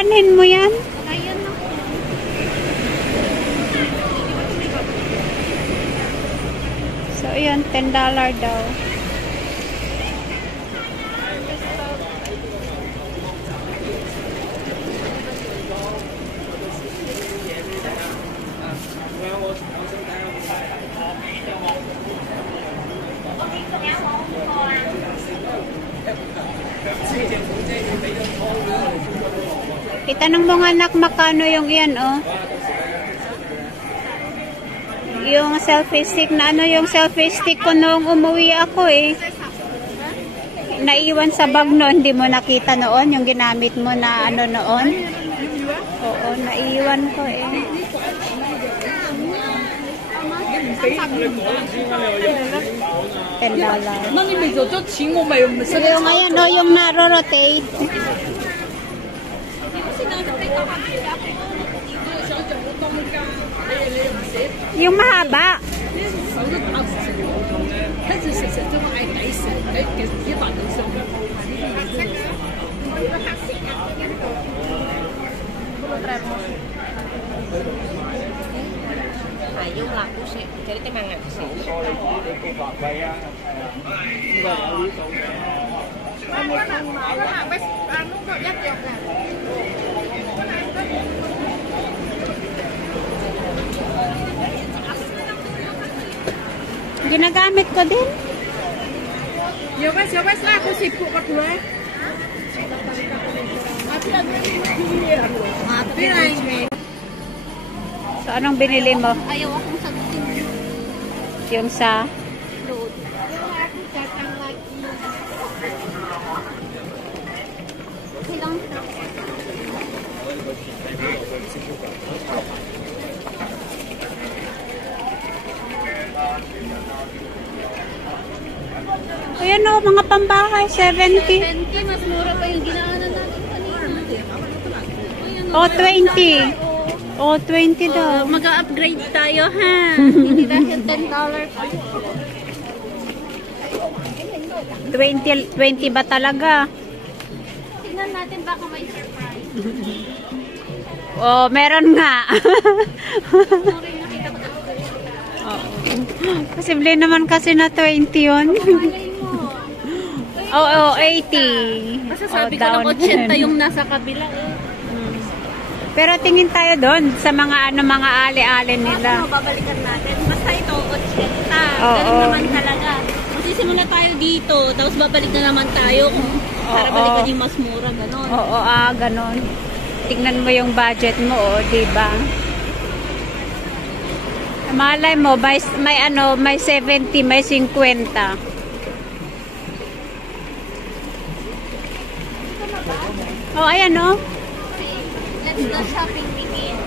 Aanhin mo yan? Ayan na. So, yun, $10 daw. Itanong mo nga anak, makano yung yan, oh. Yung selfie stick na ano, yung selfie stick ko nung umuwi ako eh. Naiwan sa bag noon, hindi mo nakita noon, yung ginamit mo na ano noon. Oo, naiwan ko eh. $10. Yung ngayon, oh, yung naro-rotate. Yung mahaba. Yung laku sih, jadi temangan sih. Ginagamit ko din. Yowes lah, aku sibuk kedua. Mati lah ini. So, anong binili mo? Ayaw akong sagutin. Yung sa? Load. Yung ako datang lagi. Silang. Ayan o, mga pambahay, 70. 20, mas mura pa yung ginaanan natin kanina. O, 20. O, 20 daw. Mag-upgrade tayo, ha? Hindi dahil $10 pa. 20 ba talaga? Tingnan natin baka may surprise. O, meron nga. Mura yung nakita ko na. Oo. Posible naman kasi na 20 yun. Malay mo. Oo, 80. Basta sabi ko ng 80 yung nasa kabila eh. Pero tingin tayo doon sa mga ano, mga ali-ali nila. Babalikan natin. Basta ito, 80. Oo. Ganun naman talaga. Magsisimula tayo dito, tapos babalik na naman tayo para balikan yung mas mura, gano'n. Oo, ganon. Tingnan mo yung budget mo, diba? Malay mo, may ano, may 70, may 50. Oh, ayan, oh. Let's go shopping begin.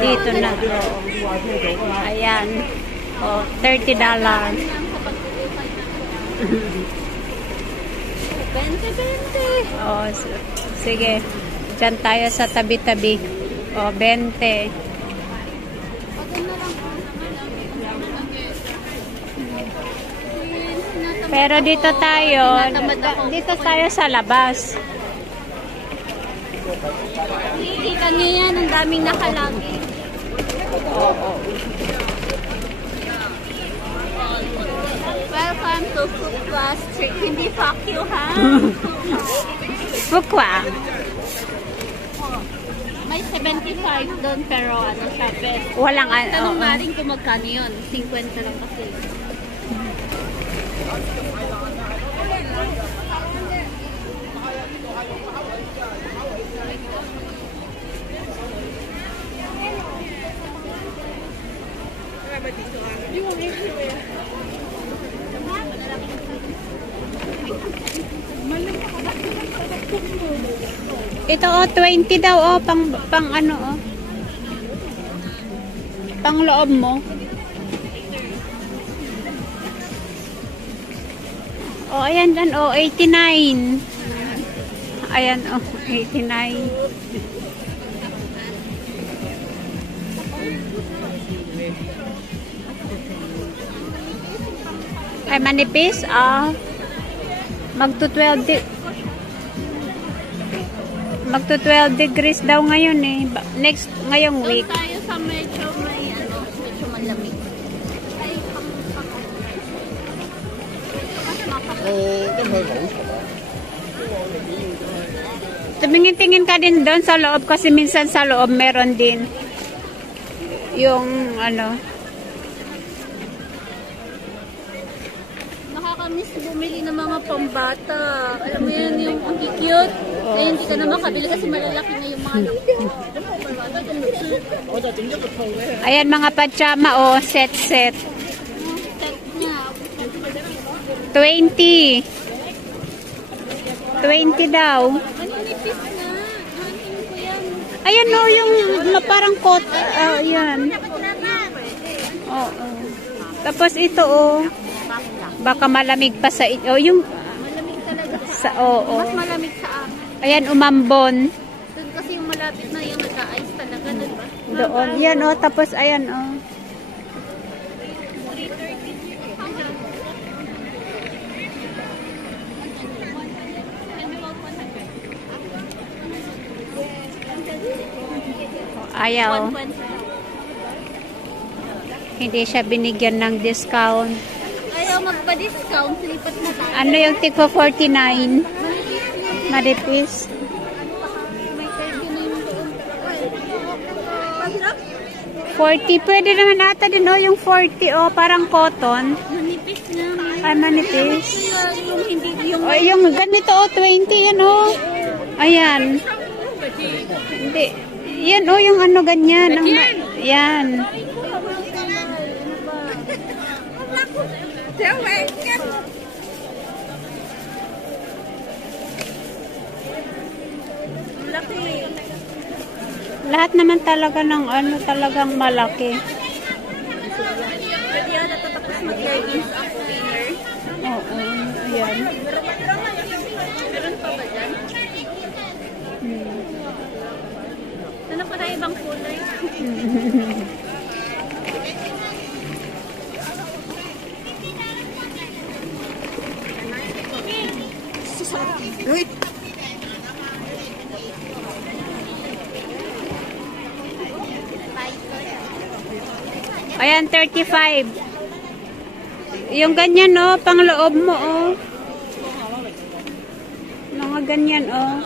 Dito na. Ayan. Oh, $30. 20. Oh, sige. Diyan tayo sa tabi-tabi. Oh, 20. Pero dito tayo sa labas. Kita niyo yan, ang daming nakalagi. Welcome to Fuqua Street. Hindi fuck you, ha? Fuqua. May 75 doon, pero ano siya, best. Walang Tanong natin kung magkano yun. 50 lang kasi. Ito 20 daw pang ano pang loob mo. Ayan dyan 89. Ayan 89. Ay manipis magto 12 magto 12 degrees daw ngayon eh. Next, ngayong Doon week. tayo sa medyo may medyo malamig. Tumingin-tingin ka din doon sa loob kasi minsan sa loob meron din yung ano. Nakakamiss bumili ng mga pambata. Alam mo yan, yung ang cute. Eh, hindi ka na makabili kasi malalaki na yung mga Ayan mga pajama oh, set. set niya. 20. 20 daw. Manipis na. Hanin ko yan. Ayan oh, yung parang coat. Ayan. Oo. Tapos ito oh. Baka malamig pa sa oh, yung Malamig talaga. sa oo. Mas malamig sa akin. Ayan umambon. Doon kasi yung malapit na yung nagka-ice talaga. Diba? Doon. Yan oh, tapos ayan oh. Ayaw. Hindi siya binigyan ng discount. Ayaw magpa-discount. Lipat na tayo. Ano yung tigpo 49? Maripis. May 30 na yung doon. 40. Pwede naman ata din oh, yung 40 oh, parang cotton. Manipis na. Ay, manipis. Yung hindi, yung Oh, yung ganito oh, 20 yan oh. Ayan. Hindi. Yan oh, yung ano ganyan. Yan. laki. Lahat naman talaga ng ano, talagang malaki. Pwede yata tapos mag-leggings ako inner. Oo, ayan. Meron pa ba dyan? Ano pa tayo ibang kulay? Wait. Ayan, 35. Yung ganyan, oh, pang loob mo, oh. Mga ganyan, oh.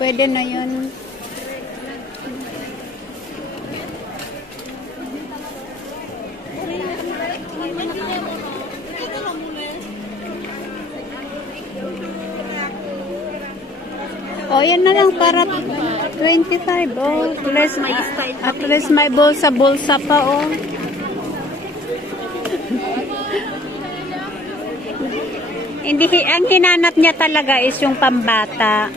Pwede na yun. Oh, yan na lang para 25. Oh, at least may bulsa pa, oh. Hindi, ang hinanap niya talaga is yung pambata.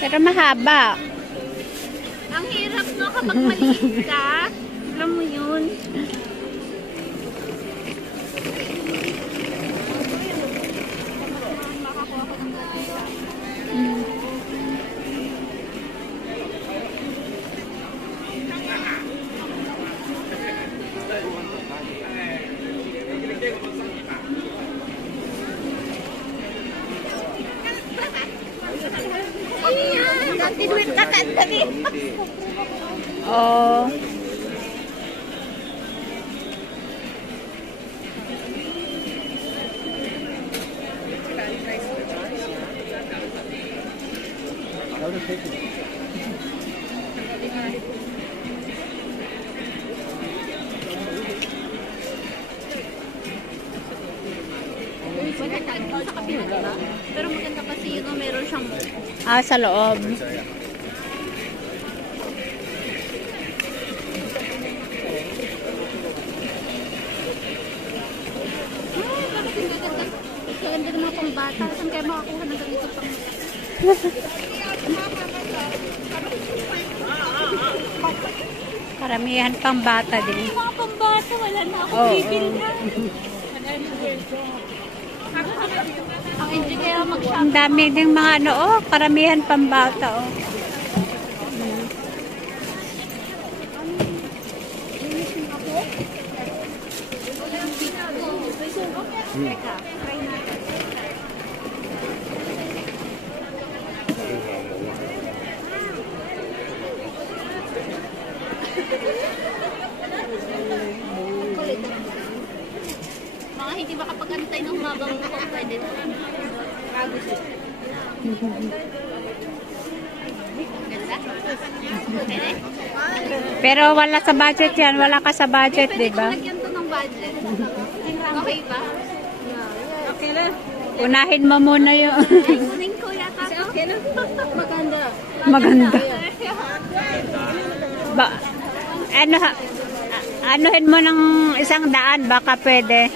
Pero mahaba. Ang hirap no kapag maliit ka. Alam mo yun. Ganti duit ka tadi. Oh. Pero maganda kasi yun, meron siyang Ah, sa loob. bata. Saan kayo makakuha ng ganito pang Karamihan pang bata din. mga pambata? Wala na ako Oo. bibilhan. Ang hindi kaya Ang mag-shopping. dami ding mga ano, oh, karamihan pang bata, oh. Mga hindi makapag-antay ng mabang ko. Pwede na. Ganda? Pwede? Pero wala sa budget yan. Wala ka sa budget, Pwede di ba? kong lagyan to ng budget. Okay ba? Okay na. Unahin mo muna yung Ay, kunin ko yata to. Okay na. Maganda. maganda. Ba, ano, anuhin mo ng 100, baka pwede.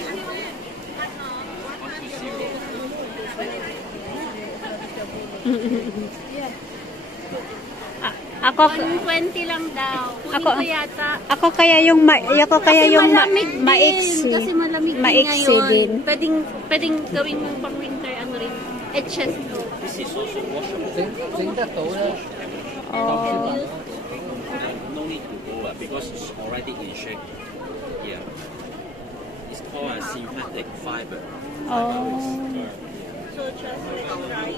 Ako 120 lang daw. Kunin Ako- ko yata. ako kaya yung malamig din. maiksi. Kasi malamig din Maiksi ngayon. din. Pwedeng gawin mo pang winter ano rin. Chest to. Oh. No need to go because it's already in shape. Yeah. It's called a synthetic fiber. Oh. So just let it dry.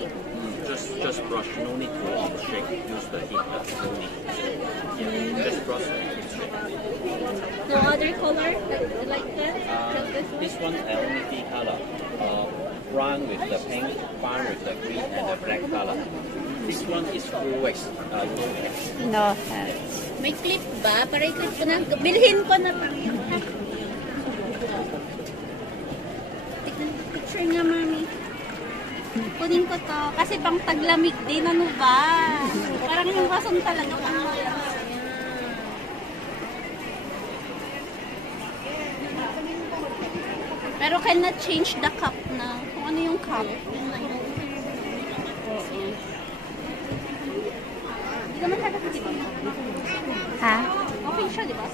Just brush. No need to shake. Use the heater. No need. Yeah. Just brush and shake. No other color like that? Just this one? This one LED color. Brown with the pink, brown with the green, and the black color. This one is full wax, no wax. No. May clip ba? Para i-clip ko na. Bilhin ko na lang yun. Tignan ko picture nga, mami. Kunin ko to. Kasi pang taglamig din. Ano ba? Parang yung rason talaga pang malamig. Pero cannot change the cup na. Kung ano yung cup. Yun na yun. Ayan. Hindi naman talaga, di ba? Ha? Okay siya, di ba?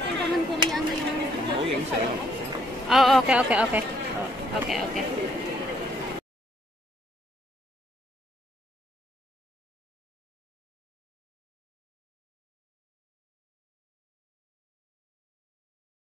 Kailangan ko may ano yung... Oh, okay. Okay.